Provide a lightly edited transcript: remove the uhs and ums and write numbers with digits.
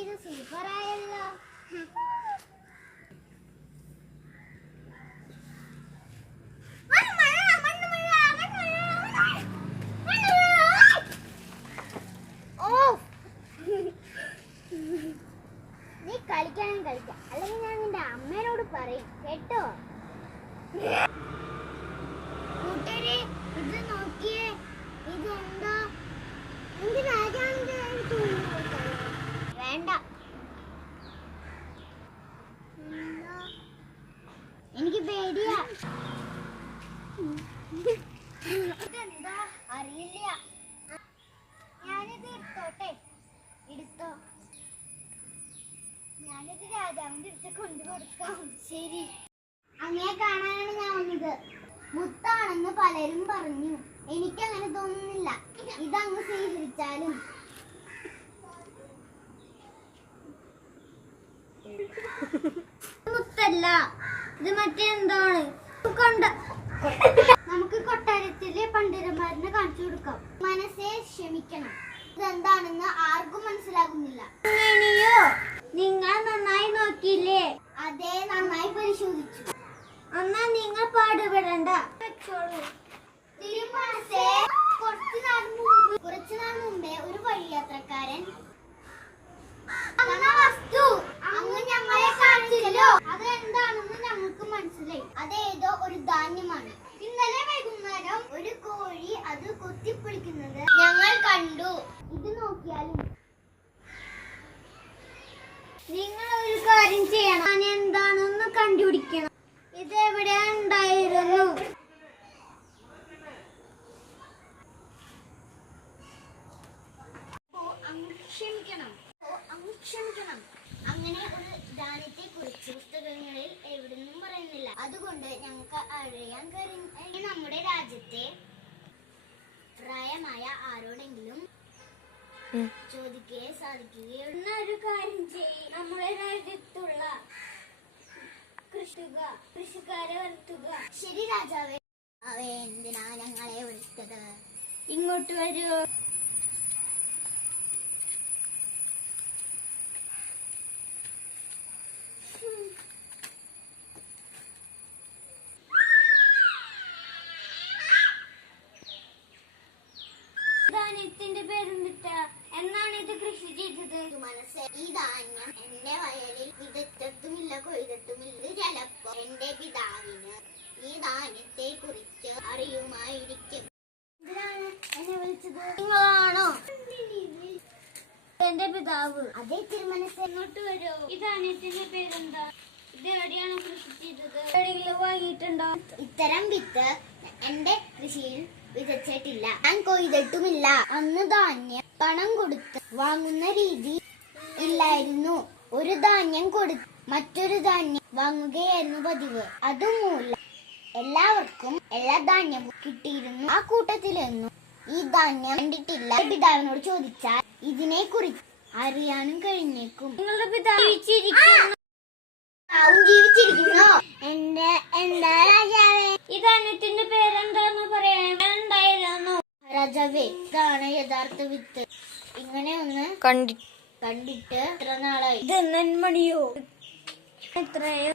ഇത് സൂപ്പറായല്ലോ. നീ കളിക്കണം കളിക്കാം, അല്ലെങ്കിൽ ഞാൻ നിന്റെ അമ്മേനോട് പറയും കേട്ടോ. കൂട്ടരെ ഇത് നോക്കിയേ, ഇതെന്താ? വേണ്ട, എനിക്ക് പേടിയാ. ഇതെന്താ അറിയില്ല. ഞാനിത് എടുത്തോട്ടെ. എടുത്തോ. ഞാനിത് രാജാവിന്റെ അടുത്ത് കൊണ്ടുകൊടുക്കാം. ശരി. അങ്ങനെ കാണാനാണ് ഞാൻ വന്നത്. മുത്താണെന്ന് പലരും പറഞ്ഞു. എനിക്കങ്ങനെ തോന്നുന്നില്ല. ഇതങ്ങ് സ്വീകരിച്ചാലും. മുത്തല്ല, ഇത് മറ്റെന്താണ്? നമുക്ക് കൊട്ടാരത്തിലെ പണ്ഡിതന്മാരനെ കാണിച്ചു കൊടുക്കാം. മനസ്സെ ക്ഷമിക്കണം, ഇതെന്താണെന്ന് ആർക്കും മനസ്സിലാകുന്നില്ല. നിങ്ങൾ നന്നായി നോക്കിയില്ലേ? അതെ, നന്നായി പരിശോധിച്ചു. എന്നാ നിങ്ങൾ പാടുപെടണ്ട. കുറച്ചുനാൾ മുമ്പേ ഒരു വഴിയാത്രക്കാരൻ വസ്തു അങ്ങ് ഞങ്ങളെ കാണിച്ചല്ലോ. അതെന്താണെന്ന് ഞങ്ങൾക്ക് മനസ്സിലായി. അതേതോ ഒരു ധാന്യമാണ്. ഇന്നലെ വൈകുന്നേരം ഒരു കോഴി അത് കൊത്തിപ്പിടിക്കുന്നത് ഞങ്ങൾ കണ്ടു. ഇത് നോക്കിയാലും നിങ്ങൾ ഒരു കാര്യം ചെയ്യണം. ഞാൻ എന്താണെന്ന് കണ്ടുപിടിക്കണം. ഇത് എവിടെ ഉണ്ടായിരുന്നു? ക്ഷമിക്കണം. അങ്ങനെ ഒരു ധാന്യത്തെ കുറിച്ച് പുസ്തകങ്ങളിൽ എവിടെന്നും പറയുന്നില്ല. അതുകൊണ്ട് ഞങ്ങൾക്ക് അറിയാൻ കഴിയും. നമ്മുടെ രാജ്യത്തെ പ്രായമായ ആരോടെങ്കിലും ചോദിക്കുകയോ സാധിക്കുകയോ ഒരു കാര്യം ചെയ്യും. നമ്മുടെ രാജ്യത്തുള്ള കൃഷിക്കാരെ വരുത്തുക. ശരി രാജാവേ. അവ എന്തിനാ ഞങ്ങളെ വിളിച്ചത്? ഇങ്ങോട്ട് വരൂ. ധാന്യത്തിന്റെ പേരെന്തിട്ട? എന്നാണ് ഇത് കൃഷി ചെയ്തത്? മനസ്സേ, ഈ ധാന്യം എന്റെ വയലിൽ വിതച്ചിട്ടുമില്ല, കൊയ്തിട്ടുമില്ല. ചിലപ്പോ എന്റെ പിതാവിന് ഈ ധാന്യത്തെ കുറിച്ച് അറിയുമായിരിക്കും. എന്തിനാണ് എന്നെ വിളിച്ചത്? നിങ്ങളാണോ എന്റെ പിതാവ്? അതേ തിരുമനസ്. എങ്ങോട്ട് വരൂ. ഈ ധാന്യത്തിന്റെ പേരെന്താ? ഇത് എവിടെയാണ് കൃഷി ചെയ്തത്? എവിടെയെങ്കിലും വാങ്ങിയിട്ടുണ്ടോ? ഇത്തരം വിത്ത് എന്റെ കൃഷിയിൽ വിതച്ചിട്ടില്ല, ഞാൻ കൊയ്തിട്ടുമില്ല. അന്ന് ധാന്യം പണം കൊടുത്ത് വാങ്ങുന്ന രീതി ഇല്ലായിരുന്നു. ഒരു ധാന്യം കൊടുത്ത് മറ്റൊരു ധാന്യം വാങ്ങുകയായിരുന്നു പതിവ്. അതുമൂലം എല്ലാവർക്കും എല്ലാ ധാന്യവും കിട്ടിയിരുന്നു. ആ കൂട്ടത്തിലൊന്നും ഈ ധാന്യം കണ്ടിട്ടില്ല. പിതാവിനോട് ചോദിച്ചാൽ ഇതിനെ കുറിച്ച് അറിയാനും കഴിഞ്ഞേക്കും. നിങ്ങളുടെ പിതാവ് ജീവിച്ചിരിക്കുന്നു. എന്താ രാജാവേ? ഈ ധാന്യത്തിന്റെ പേരെന്താന്ന് പറയാനുണ്ടായിരുന്നു. രാജാവേ, ഇതാണ് യഥാർത്ഥ വിത്ത്. ഇങ്ങനെ ഒന്ന് കണ്ടിട്ട് എത്ര നാളായി? ഇത് നെന്മണിയോ? എത്രയോ